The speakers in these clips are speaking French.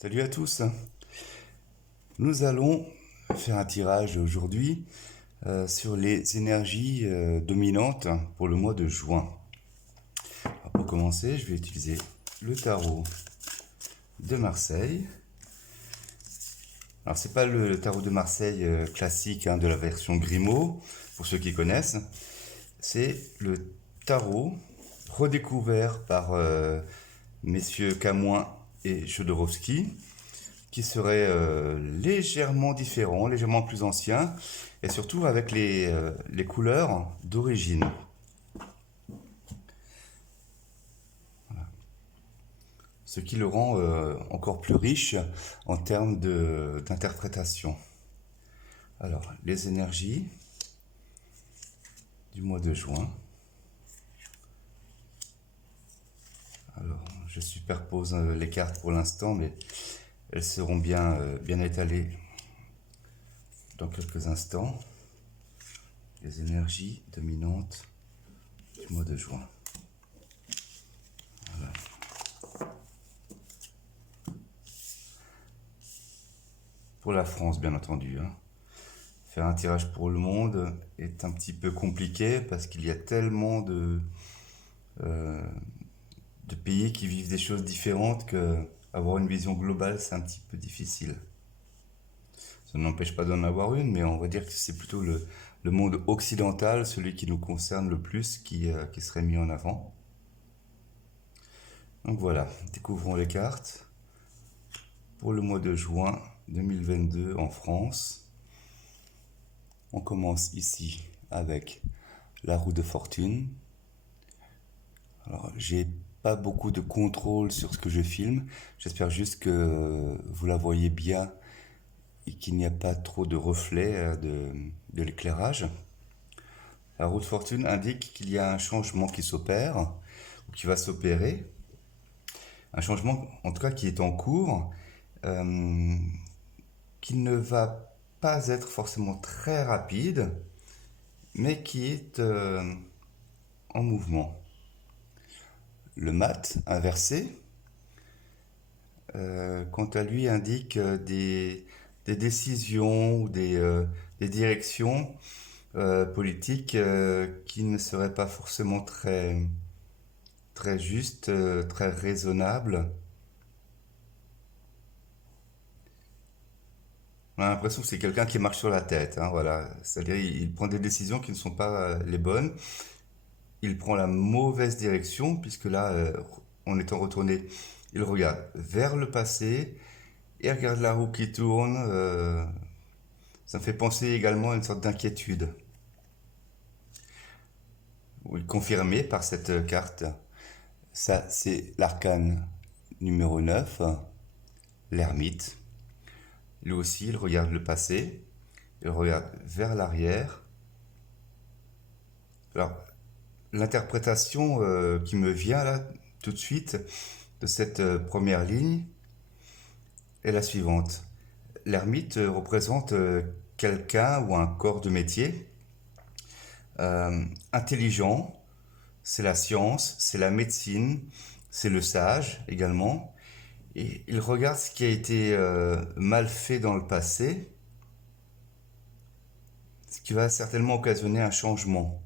Salut à tous. Nous allons faire un tirage aujourd'hui sur les énergies dominantes pour le mois de juin. Alors, pour commencer, je vais utiliser le tarot de Marseille. Alors, c'est pas le tarot de Marseille classique de la version Grimaud, pour ceux qui connaissent. C'est le tarot redécouvert par messieurs Camoin et Jodorowsky, qui serait légèrement différent, légèrement plus ancien, et surtout avec les couleurs d'origine. Ce qui le rend encore plus riche en termes d'interprétation. Alors, les énergies du mois de juin. Alors, je superpose les cartes pour l'instant, mais elles seront bien étalées dans quelques instants. Les énergies dominantes du mois de juin. Voilà. Pour la France, bien entendu. Faire un tirage pour le monde est un petit peu compliqué parce qu'il y a tellement euh, de pays qui vivent des choses différentes que avoir une vision globale, c'est un petit peu difficile. Ça n'empêche pas d'en avoir une, mais on va dire que c'est plutôt le monde occidental, celui qui nous concerne le plus, qui serait mis en avant. Donc voilà, découvrons les cartes pour le mois de juin 2022 en France. On commence ici avec la roue de fortune. Alors, j'ai pas beaucoup de contrôle sur ce que je filme. J'espère juste que vous la voyez bien et qu'il n'y a pas trop de reflets de l'éclairage. La roue de fortune indique qu'il y a un changement qui s'opère ou qui va s'opérer. Un changement, en tout cas, qui est en cours, qui ne va pas être forcément très rapide, mais qui est en mouvement. Le mat inversé, quant à lui, indique des décisions ou des directions politiques qui ne seraient pas forcément très justes, très raisonnables. On a l'impression que c'est quelqu'un qui marche sur la tête, voilà. C'est-à-dire il prend des décisions qui ne sont pas les bonnes. Il prend la mauvaise direction, puisque là, en étant retourné, il regarde vers le passé et regarde la roue qui tourne. Ça me fait penser également à une sorte d'inquiétude. Oui, confirmé par cette carte. Ça, c'est l'arcane numéro 9, l'ermite. Lui aussi, il regarde le passé, il regarde vers l'arrière. Alors, l'interprétation qui me vient là tout de suite de cette première ligne est la suivante. L'ermite représente quelqu'un ou un corps de métier intelligent, c'est la science, c'est la médecine, c'est le sage également. Et il regarde ce qui a été mal fait dans le passé, ce qui va certainement occasionner un changement.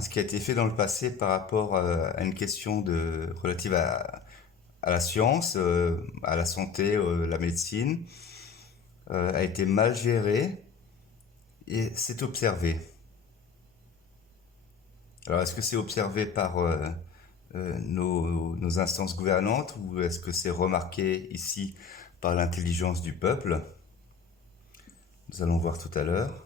Ce qui a été fait dans le passé par rapport à une question relative à la science, à la santé, la médecine, a été mal géré et c'est observé. Alors, est-ce que c'est observé par nos instances gouvernantes ou est-ce que c'est remarqué ici par l'intelligence du peuple? Nous allons voir tout à l'heure.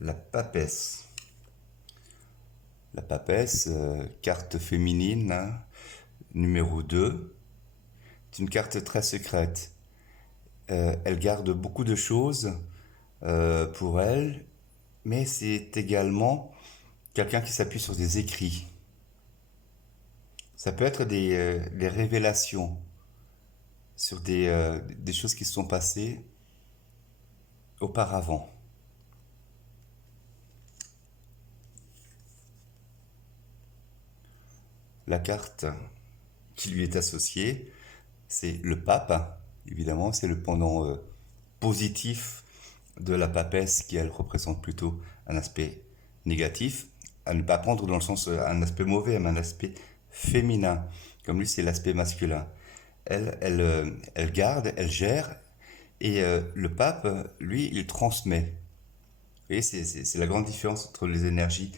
La papesse. La papesse, carte féminine, numéro 2. C'est une carte très secrète. Elle garde beaucoup de choses pour elle, mais c'est également quelqu'un qui s'appuie sur des écrits. Ça peut être des révélations sur des choses qui se sont passées auparavant. La carte qui lui est associé, c'est le pape, évidemment, c'est le pendant positif de la papesse qui, elle, représente plutôt un aspect négatif, à ne pas prendre dans le sens un aspect mauvais, mais un aspect féminin. Comme lui, c'est l'aspect masculin. Elle garde, elle gère, et le pape, lui, il transmet. Vous voyez, c'est la grande différence entre les énergies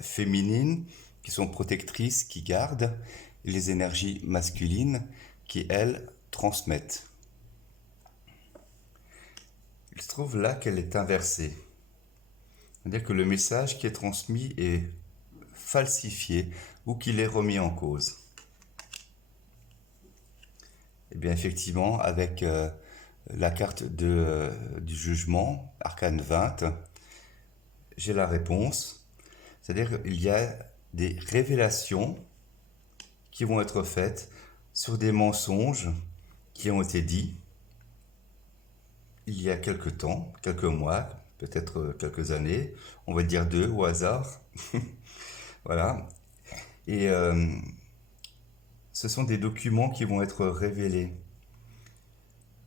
féminines, qui sont protectrices, qui gardent, et les énergies masculines, qui, elles, transmettent. Il se trouve là qu'elle est inversée. C'est-à-dire que le message qui est transmis est falsifié ou qu'il est remis en cause. Et bien effectivement, avec la carte du jugement, arcane 20, j'ai la réponse. C'est-à-dire qu'il y a des révélations qui vont être faites sur des mensonges qui ont été dits il y a quelque temps, quelques mois, peut-être quelques années, on va dire 2 au hasard. Voilà. Et ce sont des documents qui vont être révélés,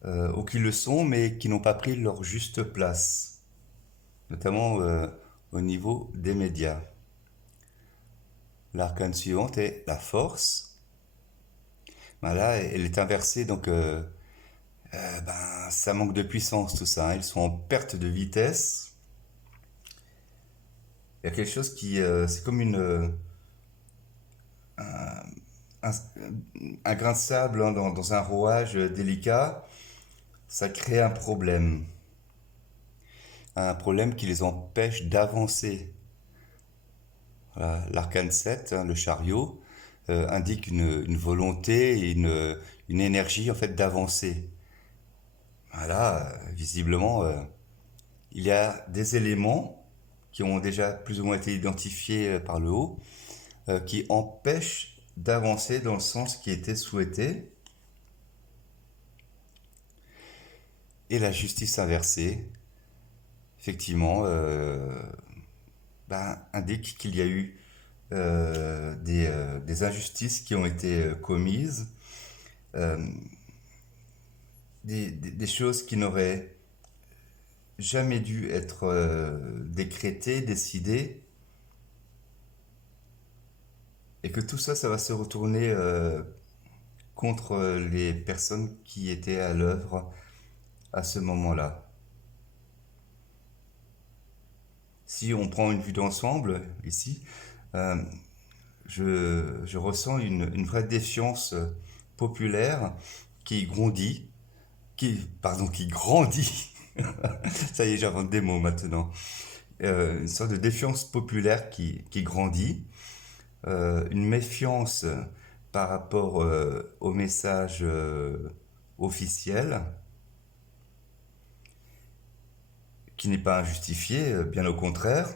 ou qui le sont, mais qui n'ont pas pris leur juste place, notamment au niveau des médias. L'arcane suivante est la force. Ben là, elle est inversée, donc ça manque de puissance tout ça, hein. Ils sont en perte de vitesse. Il y a quelque chose qui, c'est comme un, un grain de sable, hein, dans un rouage délicat. Ça crée un problème qui les empêche d'avancer. Voilà. L'arcane 7, hein, le chariot, indique une volonté et une énergie en fait d'avancer. Voilà, visiblement, il y a des éléments qui ont déjà plus ou moins été identifiés par le haut, qui empêchent d'avancer dans le sens qui était souhaité. Et la justice inversée, effectivement, indique qu'il y a eu des injustices qui ont été commises, euh, des choses qui n'auraient jamais dû être décrétées, décidées, et que tout ça, ça va se retourner contre les personnes qui étaient à l'œuvre à ce moment-là. Si on prend une vue d'ensemble ici, euh, je ressens une vraie défiance populaire qui grandit, qui grandit. Ça y est, j'invente des mots maintenant. Une sorte de défiance populaire qui grandit, une méfiance par rapport au message officiel, qui n'est pas injustifié, bien au contraire.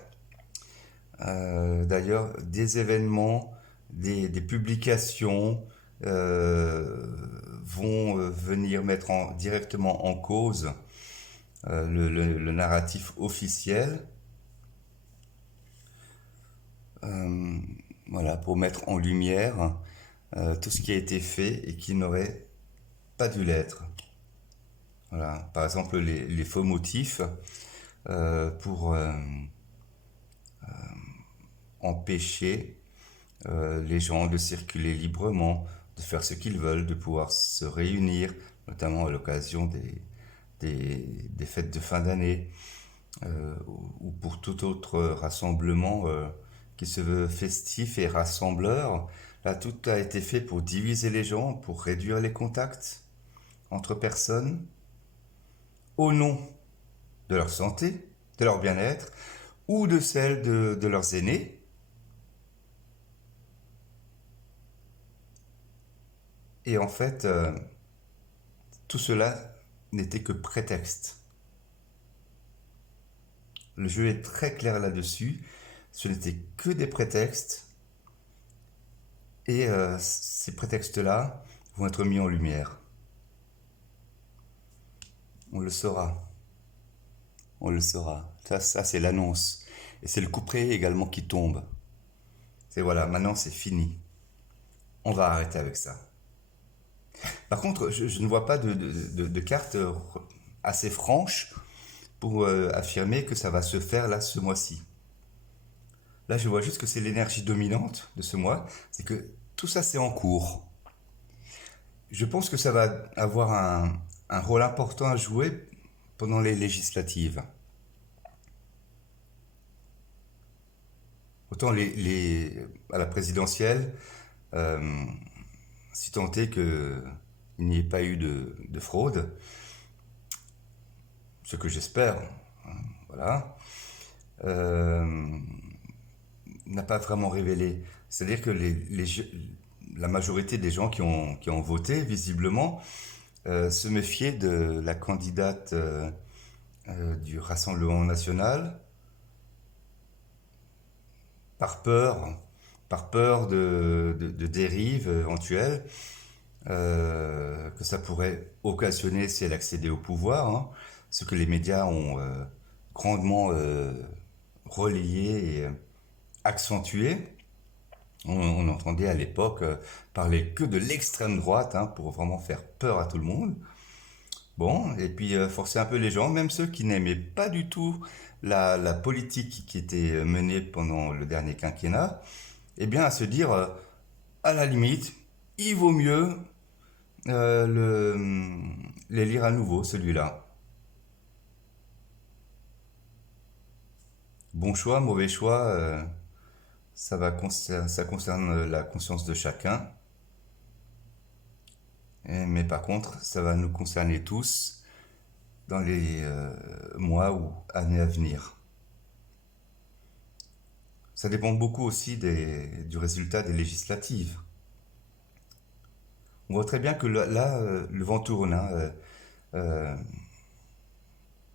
D'ailleurs, des événements, des publications vont venir mettre directement en cause le narratif officiel, voilà, pour mettre en lumière tout ce qui a été fait et qui n'aurait pas dû l'être. Voilà. Par exemple, les faux motifs pour empêcher les gens de circuler librement, de faire ce qu'ils veulent, de pouvoir se réunir, notamment à l'occasion des fêtes de fin d'année, ou pour tout autre rassemblement qui se veut festif et rassembleur. Là, tout a été fait pour diviser les gens, pour réduire les contacts entre personnes, au nom de leur santé, de leur bien-être, ou de celle de leurs aînés. Et en fait, tout cela n'était que prétexte. Le jeu est très clair là-dessus. Ce n'était que des prétextes. Et ces prétextes-là vont être mis en lumière. On le saura. On le saura. Ça c'est l'annonce. Et c'est le couperet également qui tombe. C'est voilà, maintenant c'est fini. on va arrêter avec ça. Par contre, je ne vois pas de carte assez franche pour affirmer que ça va se faire là ce mois-ci. Là, je vois juste que c'est l'énergie dominante de ce mois, c'est que tout ça c'est en cours. Je pense que ça va avoir un rôle important à jouer pendant les législatives. Autant à la présidentielle, euh, si tant est qu'il n'y ait pas eu de fraude, ce que j'espère, hein, voilà, euh, n'a pas vraiment révélé. C'est-à-dire que la majorité des gens qui ont voté, visiblement, se méfiaient de la candidate du Rassemblement national par peur, par peur de dérives éventuelles que ça pourrait occasionner si elle accédait au pouvoir, hein, ce que les médias ont grandement relayé et accentué. On entendait à l'époque parler que de l'extrême droite hein, pour vraiment faire peur à tout le monde. Bon, et puis forcer un peu les gens, même ceux qui n'aimaient pas du tout la politique qui était menée pendant le dernier quinquennat, eh bien à se dire, à la limite, il vaut mieux les lire à nouveau, celui-là. Bon choix, mauvais choix, ça concerne la conscience de chacun. Mais par contre, ça va nous concerner tous dans les mois ou années à venir. Ça dépend beaucoup aussi du résultat des législatives. On voit très bien que là, le vent tourne, hein. Euh,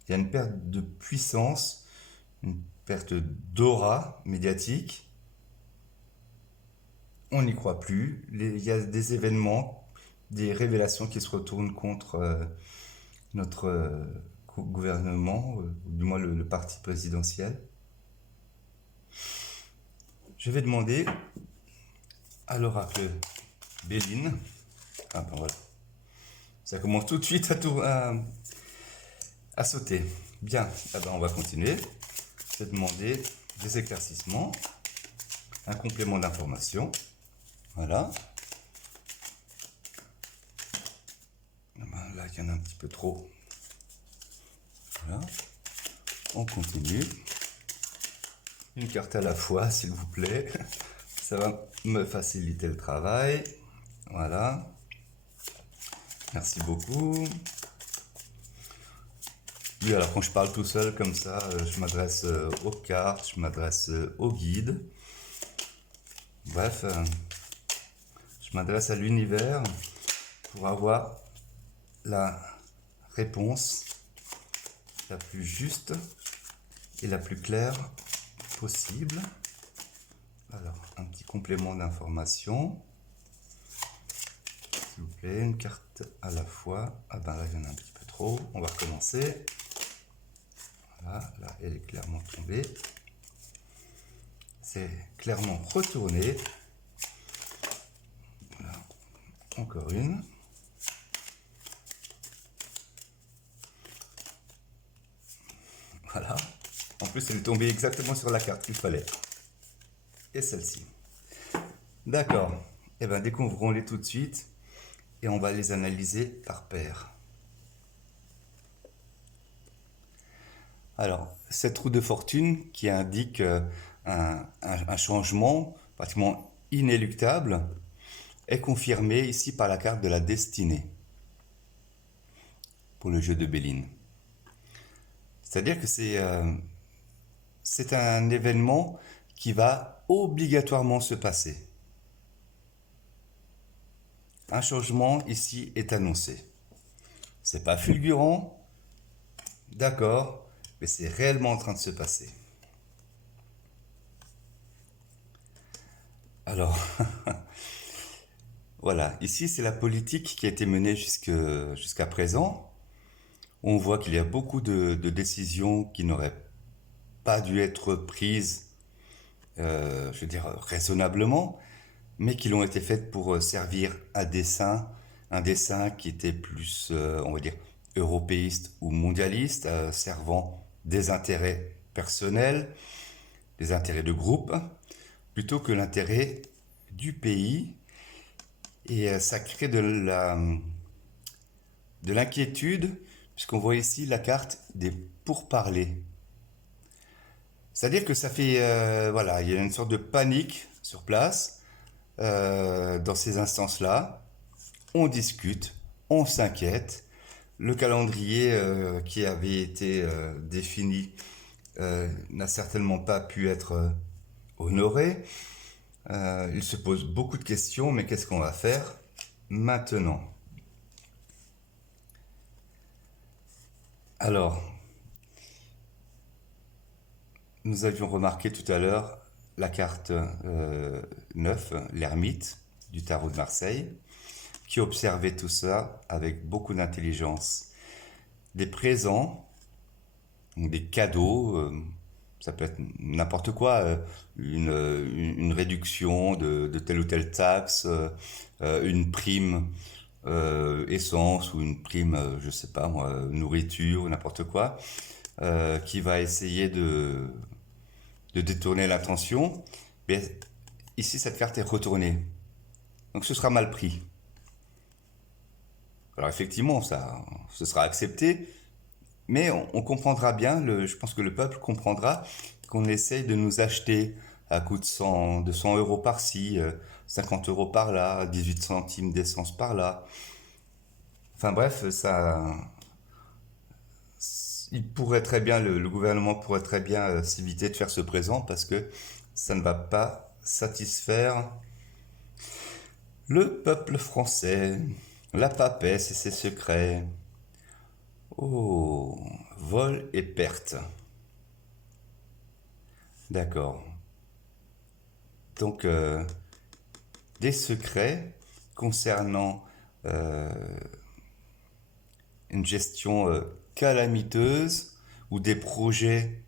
Il y a une perte de puissance, une perte d'aura médiatique. On n'y croit plus. Il y a des événements, des révélations qui se retournent contre notre gouvernement, du moins le parti présidentiel. Je vais demander à l'oracle Béline. Ah ben voilà. Ça commence tout de suite à sauter. Bien, ah ben on va continuer. Je vais demander des éclaircissements, un complément d'information. Voilà. Ah ben là, il y en a un petit peu trop. Voilà. On continue. Une carte à la fois, s'il vous plaît. Ça va me faciliter le travail. Voilà. Merci beaucoup. Oui, alors quand je parle tout seul comme ça, je m'adresse aux cartes, je m'adresse au guide. Bref, je m'adresse à l'univers pour avoir la réponse la plus juste et la plus claire possible. Alors, un petit complément d'information. S'il vous plaît, une carte à la fois. Ah ben là, il y en a un petit peu trop. On va recommencer. Voilà, là, elle est clairement tombée. C'est clairement retourné. Voilà, encore une. Voilà. En plus, elle est tombée exactement sur la carte qu'il fallait. Et celle-ci. D'accord. Eh bien, découvrons-les tout de suite et on va les analyser par paire. Alors, cette roue de fortune qui indique un changement pratiquement inéluctable est confirmée ici par la carte de la destinée pour le jeu de Béline. C'est-à-dire que c'est un événement qui va obligatoirement se passer. Un changement ici est annoncé. C'est pas fulgurant, d'accord, mais c'est réellement en train de se passer. Alors, voilà, ici c'est la politique qui a été menée jusqu'à présent. On voit qu'il y a beaucoup de décisions qui n'auraient pas dû être prises, je veux dire, raisonnablement. mais qui l'ont été faites pour servir un dessin qui était plus, on va dire, européiste ou mondialiste, servant des intérêts personnels, des intérêts de groupe, plutôt que l'intérêt du pays. Et ça crée de l'inquiétude, puisqu'on voit ici la carte des pourparlers. C'est-à-dire que ça fait, voilà, il y a une sorte de panique sur place dans ces instances-là. On discute, on s'inquiète. Le calendrier qui avait été défini n'a certainement pas pu être honoré. Il se pose beaucoup de questions, mais qu'est-ce qu'on va faire maintenant? Alors, nous avions remarqué tout à l'heure la carte 9, l'ermite du tarot de Marseille, qui observait tout ça avec beaucoup d'intelligence. Des présents, des cadeaux, ça peut être n'importe quoi, une réduction de telle ou telle taxe, une prime essence ou une prime, je sais pas moi, nourriture, n'importe quoi, qui va essayer de détourner l'attention. Mais ici, cette carte est retournée. Donc ce sera mal pris. Alors effectivement, ce sera accepté, mais on comprendra bien, je pense que le peuple comprendra qu'on essaye de nous acheter à coût de 100 euros par-ci, 50 euros par-là, 18 centimes d'essence par-là. Enfin bref, il pourrait très bien, le gouvernement pourrait très bien s'éviter de faire ce présent parce que ça ne va pas satisfaire le peuple français, la papesse et ses secrets. Oh, vol et perte. D'accord. Donc, des secrets concernant une gestion calamiteuse ou des projets,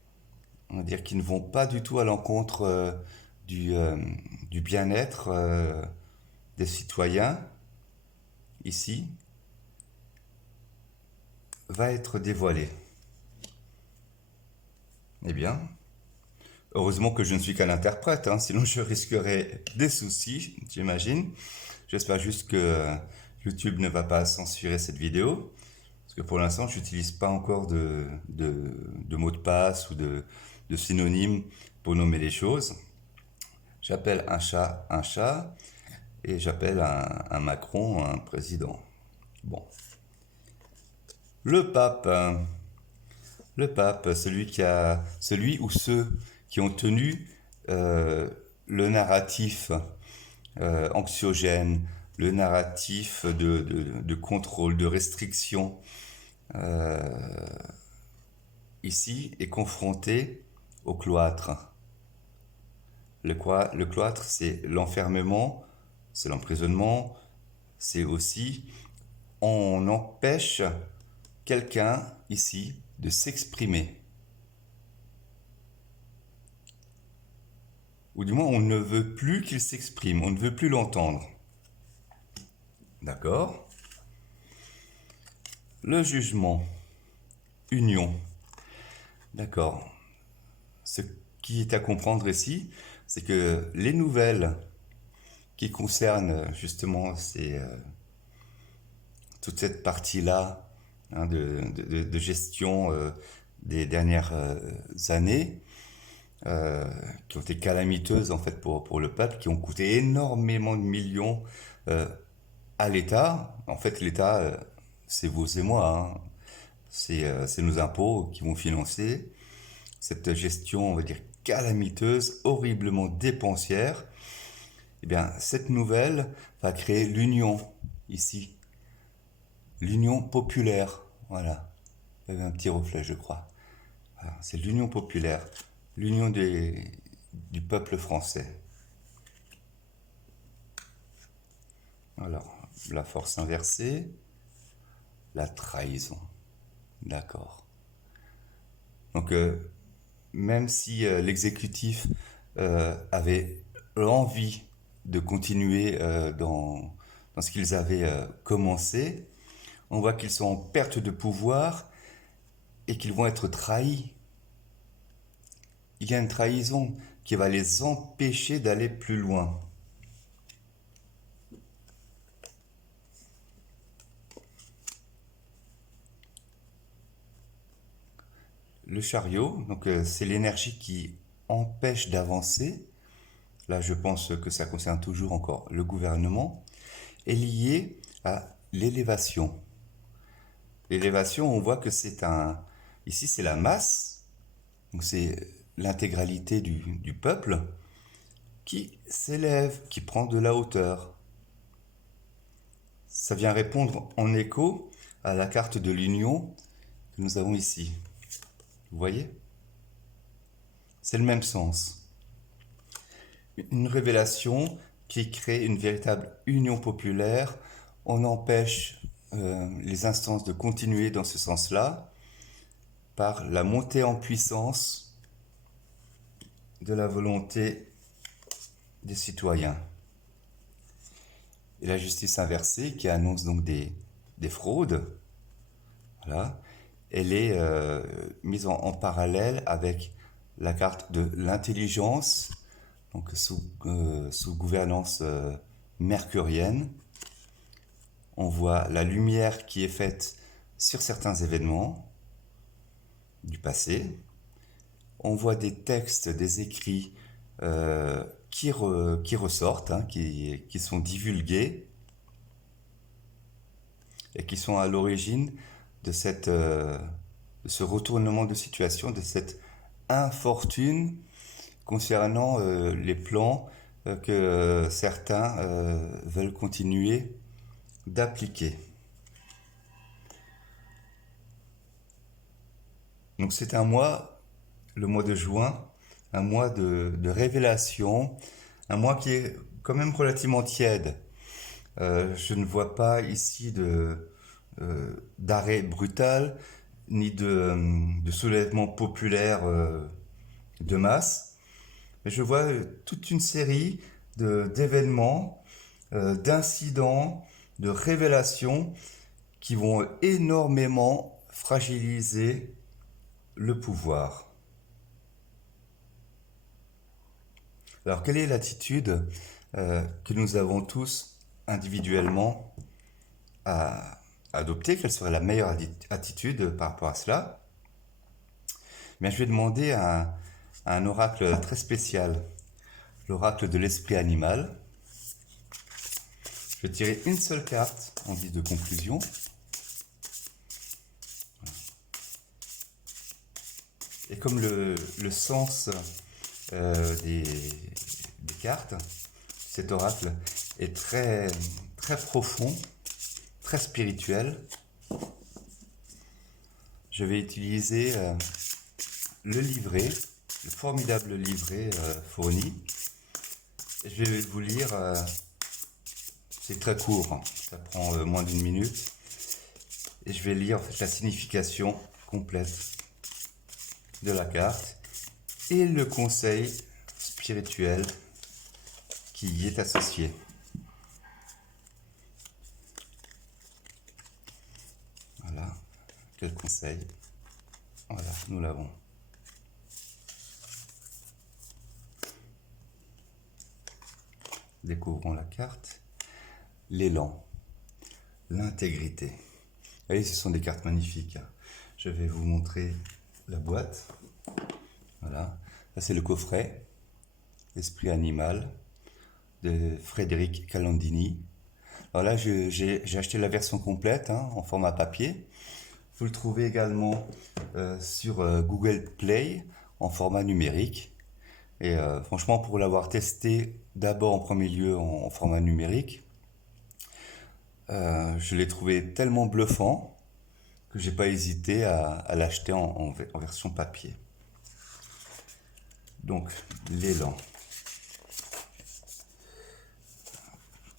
on va dire, qui ne vont pas du tout à l'encontre du bien-être des citoyens, ici, va être dévoilé. Eh bien, heureusement que je ne suis qu'un interprète, hein, sinon je risquerais des soucis, j'imagine. J'espère juste que YouTube ne va pas censurer cette vidéo, parce que pour l'instant, je n'utilise pas encore de mots de passe ou de synonymes pour nommer les choses. J'appelle un chat, et j'appelle un Macron un président. Bon. Le pape, celui ou ceux qui ont tenu le narratif anxiogène, le narratif de contrôle, de restriction, ici est confronté au cloître. Le cloître, c'est l'enfermement, c'est l'emprisonnement, c'est aussi on empêche quelqu'un ici de s'exprimer. Ou du moins, on ne veut plus qu'il s'exprime, on ne veut plus l'entendre. D'accord? Le jugement. Union. D'accord. Ce qui est à comprendre ici, c'est que les nouvelles qui concernent justement toute cette partie-là hein, de gestion des dernières années, qui ont été calamiteuses en fait pour le peuple, qui ont coûté énormément de millions à l'État. En fait, l'État, c'est vous et moi, hein. C'est nos impôts qui vont financer cette gestion, on va dire, calamiteuse, horriblement dépensière. Eh bien, cette nouvelle va créer l'union ici, l'union populaire. Voilà, il y avait un petit reflet, je crois. Voilà, c'est l'union populaire, l'union du peuple français. Alors, la force inversée, la trahison. D'accord. Donc, même si l'exécutif avait l'envie de continuer dans ce qu'ils avaient commencé. On voit qu'ils sont en perte de pouvoir et qu'ils vont être trahis. Il y a une trahison qui va les empêcher d'aller plus loin. Le chariot, donc c'est l'énergie qui empêche d'avancer. Là, je pense que ça concerne toujours encore le gouvernement, est lié à l'élévation. L'élévation, on voit que ici c'est la masse, donc c'est l'intégralité du peuple qui s'élève, qui prend de la hauteur. Ça vient répondre en écho à la carte de l'Union que nous avons ici. Vous voyez? C'est le même sens. Une révélation qui crée une véritable union populaire. On empêche les instances de continuer dans ce sens-là par la montée en puissance de la volonté des citoyens. Et la justice inversée qui annonce donc des fraudes, voilà, elle est mise en parallèle avec la carte de l'intelligence, donc sous gouvernance mercurienne. On voit la lumière qui est faite sur certains événements du passé. On voit des textes, des écrits qui ressortent, hein, qui sont divulgués et qui sont à l'origine de ce retournement de situation, de cette infortune concernant les plans que certains veulent continuer d'appliquer. Donc c'est un mois, le mois de juin, un mois de révélation, un mois qui est quand même relativement tiède. Je ne vois pas ici d'arrêt brutal, ni de soulèvement populaire de masse, mais je vois toute une série d'événements, d'incidents, de révélations qui vont énormément fragiliser le pouvoir. Alors, quelle est l'attitude que nous avons tous individuellement à adopter? Quelle serait la meilleure attitude par rapport à cela? Bien, je vais demander à un oracle très spécial, l'oracle de l'esprit animal. Je vais tirer une seule carte en guise de conclusion. Et comme le sens des cartes, cet oracle est très, très profond, très spirituel, je vais utiliser le livret, le formidable livret fourni. Et je vais vous lire, c'est très court, hein, ça prend moins d'une minute. Et je vais lire en fait la signification complète de la carte et le conseil spirituel qui y est associé. Voilà, quel conseil? Voilà, nous l'avons. Découvrons la carte. L'élan, l'intégrité. Vous voyez, ce sont des cartes magnifiques. Je vais vous montrer la boîte. Voilà, ça c'est le coffret Esprit animal de Frédéric Calandini. Alors là, j'ai acheté la version complète, hein, en format papier. Vous le trouvez également sur Google Play en format numérique. Et franchement, pour l'avoir testé d'abord en premier lieu en format numérique, je l'ai trouvé tellement bluffant que j'ai pas hésité à l'acheter en version papier. Donc, l'élan.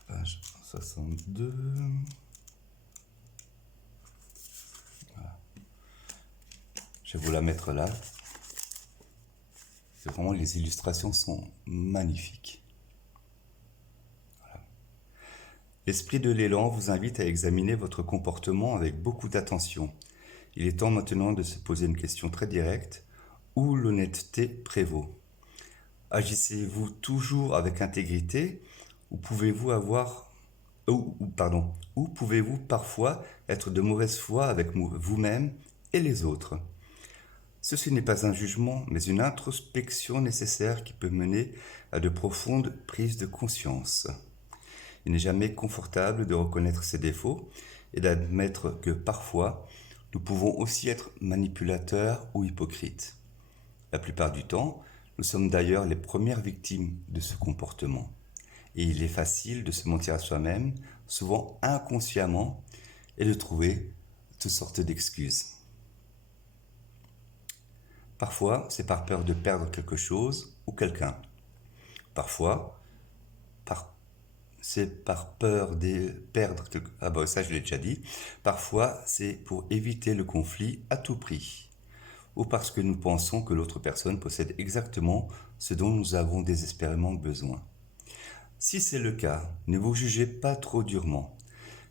Page 62. Voilà. Je vais vous la mettre là. Vraiment, les illustrations sont magnifiques. L'esprit de l'élan vous invite à examiner votre comportement avec beaucoup d'attention. Il est temps maintenant de se poser une question très directe. Où l'honnêteté prévaut? Agissez-vous toujours avec intégrité ou pouvez-vous ou pouvez-vous parfois être de mauvaise foi avec vous-même et les autres? Ceci n'est pas un jugement, mais une introspection nécessaire qui peut mener à de profondes prises de conscience. Il n'est jamais confortable de reconnaître ses défauts et d'admettre que parfois, nous pouvons aussi être manipulateurs ou hypocrites. La plupart du temps, nous sommes d'ailleurs les premières victimes de ce comportement. Et il est facile de se mentir à soi-même, souvent inconsciemment, et de trouver toutes sortes d'excuses. Parfois, c'est par peur de perdre quelque chose ou quelqu'un. Parfois, c'est par peur de perdre... ça je l'ai déjà dit. Parfois, c'est pour éviter le conflit à tout prix. Ou parce que nous pensons que l'autre personne possède exactement ce dont nous avons désespérément besoin. Si c'est le cas, ne vous jugez pas trop durement,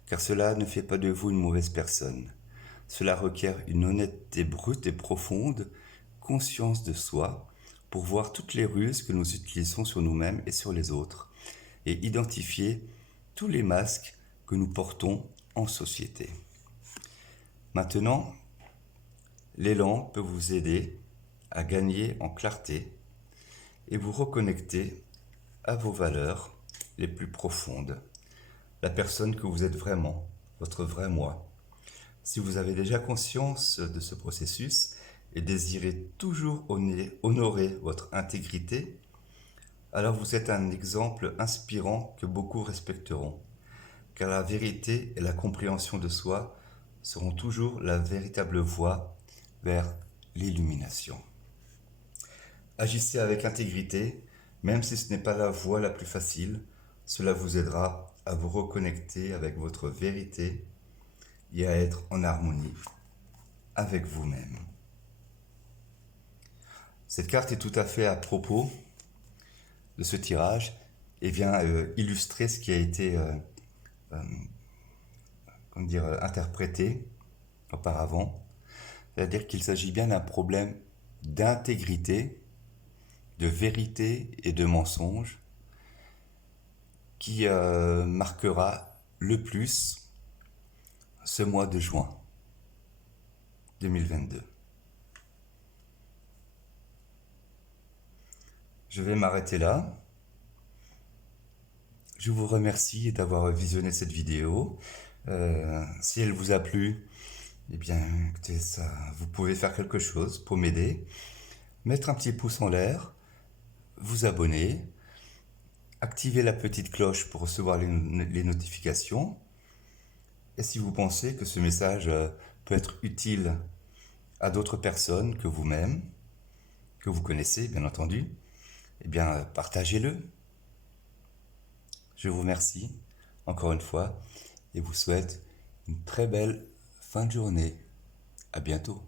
car cela ne fait pas de vous une mauvaise personne. Cela requiert une honnêteté brute et profonde, conscience de soi, pour voir toutes les ruses que nous utilisons sur nous-mêmes et sur les autres, et identifier tous les masques que nous portons en société. Maintenant, l'élan peut vous aider à gagner en clarté et vous reconnecter à vos valeurs les plus profondes, la personne que vous êtes vraiment, votre vrai moi. Si vous avez déjà conscience de ce processus et désirez toujours honorer votre intégrité, alors vous êtes un exemple inspirant que beaucoup respecteront, car la vérité et la compréhension de soi seront toujours la véritable voie vers l'illumination. Agissez avec intégrité, même si ce n'est pas la voie la plus facile, cela vous aidera à vous reconnecter avec votre vérité et à être en harmonie avec vous-même. Cette carte est tout à fait à propos de ce tirage et vient illustrer ce qui a été interprété auparavant. C'est-à-dire qu'il s'agit bien d'un problème d'intégrité, de vérité et de mensonge qui marquera le plus ce mois de juin 2022. Je vais m'arrêter là. Je vous remercie d'avoir visionné cette vidéo. Si elle vous a plu, eh bien, écoutez, vous pouvez faire quelque chose pour m'aider. Mettre un petit pouce en l'air, vous abonner, activer la petite cloche pour recevoir les notifications. Et si vous pensez que ce message peut être utile à d'autres personnes que vous-même, que vous connaissez bien entendu, eh bien partagez-le. Je vous remercie encore une fois et vous souhaite une très belle fin de journée. À bientôt.